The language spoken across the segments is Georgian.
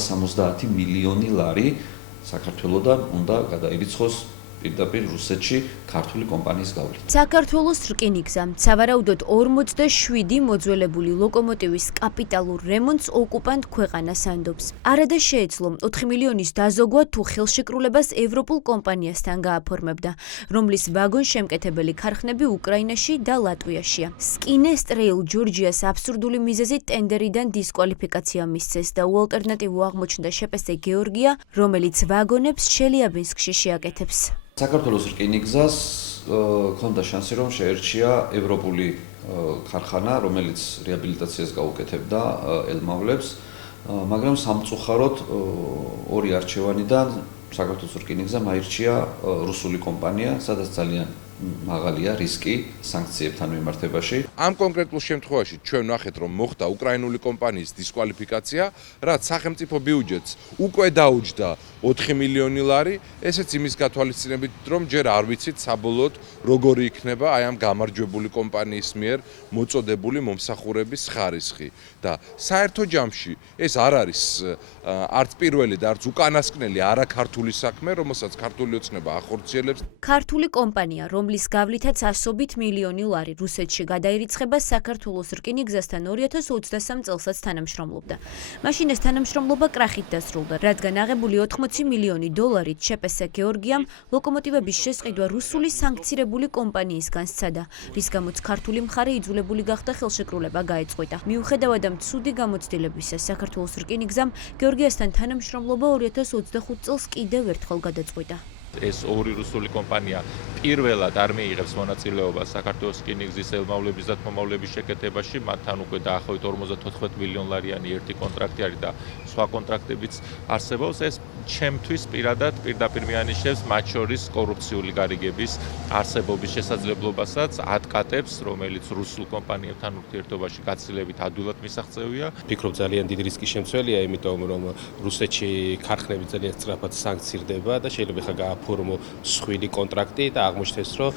270 მილიონი ლარი საქართველოდან უნდა გადაირიცხოს პირდაპირ რუსეთში ქართული კომპანიის გავლით. საქართველოს რკინიგზა სავარაუდოდ 47 მოძველებული ლოკომოტივის კაპიტალურ რემონტს ოკუპანტ ქვეყანას ანდობს. არადა შეეძლო 4 მილიონის დაზოგვა თუ ხელშეკრულებას ევროპულ კომპანიასთან გააფორმებდა, რომლის ვაგონ-შემკეთებელი ქარხნები უკრაინაში და ლატვიაშია. სკინეს ტრეილ ჯორჯიას აბსურდული მიზეზით ტენდერიდან დისკვალიფიკაცია მისცეს და უალტერნატივო აღმოჩნდა შეპესე გეორგია, რომელიც ვაგონებს ჩელიაბინსკში შეაკეთებს. საქართველოს რკინიგზას ჰქონდა შანსი, რომ შეერჩია ევროპული ქარხანა, რომელიც რეაბილიტაციას გაუკეთებდა ელმავლებს, მაგრამ სამწუხაროდ ორი არჩევანიდან საქართველოს რკინიგზამ აირჩია რუსული კომპანია, სადაც ძალიან მაღალია რისკი სანქციებთან მიმართებაში. ამ კონკრეტულ შემთხვევაში ჩვენ ვნახეთ, რომ მოხდა უკრაინული კომპანიის დისკვალიფიკაცია, რაც სახელმწიფო ბიუჯეტს უკვე დაუჯდა 4 მილიონი ლარი, ესეც იმის გათვალისწინებით, რომ ჯერ არ ვიცით საბოლოოდ როგორი იქნება აი ამ გამარჯვებული კომპანიის მიერ მოწოდებული მომსახურების ხარისხი და საერთო ჯამში ეს არ არის არც პირველი და არც უკანასკნელი არაქართული საქმე, რომელსაც ქართული ოცნება ახორციელებს. ქართული კომპანია, რომლის გავლითაც ასობით მილიონი ლარი რუსეთში გადაირიცხება საქართველოს რკინიგზასთან 2023 წელსაც თანამშრომლობდა. მაშინ ეს თანამშრომლობა კრახით დასრულდა, რადგან აღებული 80 მილიონი დოლარით შეპესე გეორგიამ ლოკომოტივების შესყიდვა რუსული სანქცირებული კომპანიისგან სცადა, რის გამოც ქართული მხარე იძულებული გახდა ხელშეკრულება გაეწყვიტა. მიუხედავად ამ ცუდი გამოცდილებისა, საქართველოს რკინიგზამ გეორგიასთან თანამშრომლობა 2025 წელს კიდევ ერთხელ გადაწყვიტა. ეს ორი რუსული კომპანია პირველად არ მიიღებს მონაწილეობას საქართველოს რკინიგზის ელმავლების და თმომავლების შეკეთებაში, მათთან უკვე დაახლოებით 54 მილიონ ლარიანი ერთი კონტრაქტი არის და სხვა კონტრაქტებიც არსებობს. ეს ჩემთვის პირდაპირ მიანიშნებს მათ შორის კორუფციული გარიგების არსებობის შესაძლებლობასაც ატკატებს, რომელიც რუსულ კომპანიებთან ურთიერთობაში გაცილებით ადვილად მისაღწევია. ფიქრობ ძალიან დიდი რისკის შემცველია, იმიტომ რომ რუსეთში ქარხნები ძალიან სწრაფად სანქცირდება და შეიძლება ხა გააფორმო მსხვილი კონტრაქტი და აღმოჩნდეს, რომ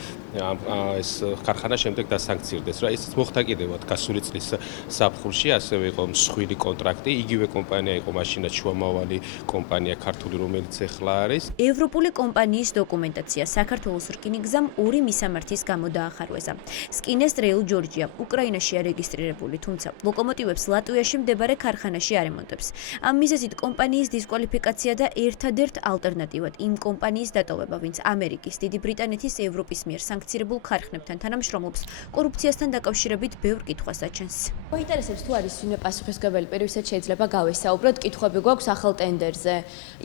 ეს ქარხანა შემდეგ დასანქცირდეს. რა ისიც მოხდა კიდევ გასული წლის ზაფხულში, ასევე იყო მსხვილი კონტრაქტი, იგივე კომპანია იყო მაშინაც შუამავალი კომპანია ქართული, რომელიც ახლა არის. ევროპული კომპანიის დოკუმენტაცია საქართველოს რკინიგზამ 2 მისამართის გამო დაახარვეზა. სკინეს ტრეილ ჯორჯია უკრაინაშია რეგისტრირებული, თუმცა ლოკომოტივებს ლატვიაში მდებარე ქარხანაში არემონტებს. ამ მიზეზით კომპანიის დისკვალიფიკაცია და ერთადერთ ალტერნატივად იმ კომპანიის დატოვება, ვინც ამერიკის, დიდი ბრიტანეთის, ევროპის მიერ სანქცირებულ ქარხნებთან თანამშრომლობს, კორუფციასთან დაკავშირებით ბევრ კითხვას აჩენს. მოინტერესებს თუ არის ვინმე პასუხისმგებელი პირი, ვისაც შეიძლება გავესაუბროთ, კითხვები გვაქვს ახალ ტენდერზე.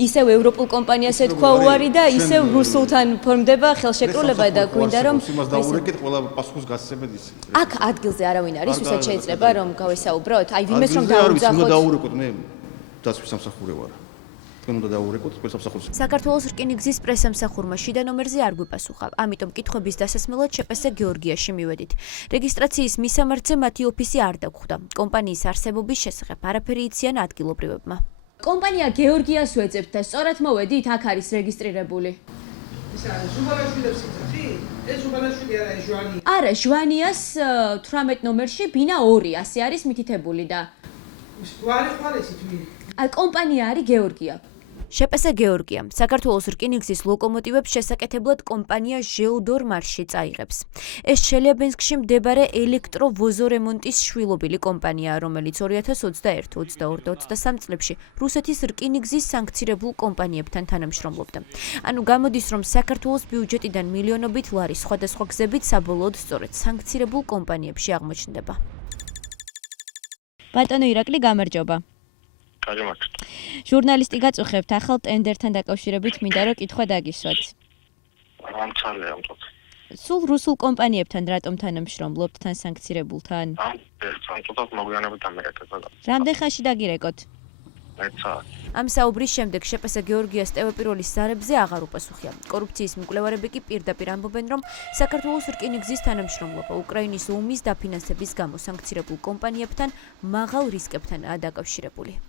ისევ ევროპულ კომპანიას ეთქვა უარი და ისევ რუსულთან ფორმდება ხელშეკრულება და გვინდა რომ იმას დაურეკეთ, ყველა პასუხის გასცემად ის. აქ ადგილზე არავინ არის, ვისაც შეიძლება რომ გავესაუბროთ? აი ვინმეს რომ დაუძახოთ. დაურეკოთ, მე დასვის სამსახური ვარ. უნდა დაურეკოთ პრესამსახურს. საქართველოს რკინიგზის პრესამსახურმა შიდა ნომერზე არ გვიპასუხა, ამიტომ კითხვების დასასმელად შეპესე გეორგიაში მივედით. რეგისტრაციის მისამართზე მათი ოფისი არ დაგხვდა. კომპანიის არსებობის შესახებ არაფერი იციან ადგილობრივებმა. კომპანია გეორგიას ვეძებთ და სწორად მოვედით, აქ არის რეგისტრირებული. ის არის ზუბალაშვილებს იცი? ეს ზუბალაშვილი არა, ჟვანია. არა, ჟვანიას 18 ნომერში ბინა 2, ასე არის მითითებული და ვარი ხვალესით მი. აი კომპანია არის გეორგია. შეპესე გეორგია საქართველოს რკინიგზის ლოკომოტივებს შესაკეთებლად კომპანია ჟეოდორ მარში წაიღებს. ეს ჩელიაბინსკში მდებარე ელექტროვოზორემონტის შვილობილი კომპანია, რომელიც 2021, 22 და 23 წლებში რუსეთის რკინიგზის სანქცირებულ კომპანიებთან თანამშრომლობდა. ანუ გამოდის, რომ საქართველოს ბიუჯეტიდან მილიონობით ლარი სხვადასხვა გზებით საბოლოოდ სწორედ სანქცირებულ კომპანიებში აღმოჩნდება. ბატონო ირაკლი, გამარჯობა. ჟურნალისტი გაწუხებთ, ახალ ტენდერთან დაკავშირებით მინდა რომ კითხვა დაგისვათ. სულ რუსულ კომპანიებთან რატომ თანამშრომლობთ თან სანქცირებულთან? რამდენ ხანში დაგირეკოთ? ამ საუბრის შემდეგ შეპესე გეორგიას ტევეპიროლის ზარებზე აღარ უპასუხია. კორუფციის მკვლევარები კი პირდაპირ ამბობენ, რომ საქართველოს რკინიგზის თანამშრომლობა უკრაინის ომის დაფინანსების გამო სანქცირებულ კომპანიებთან მაღალ რისკებთანაა დაკავშირებული.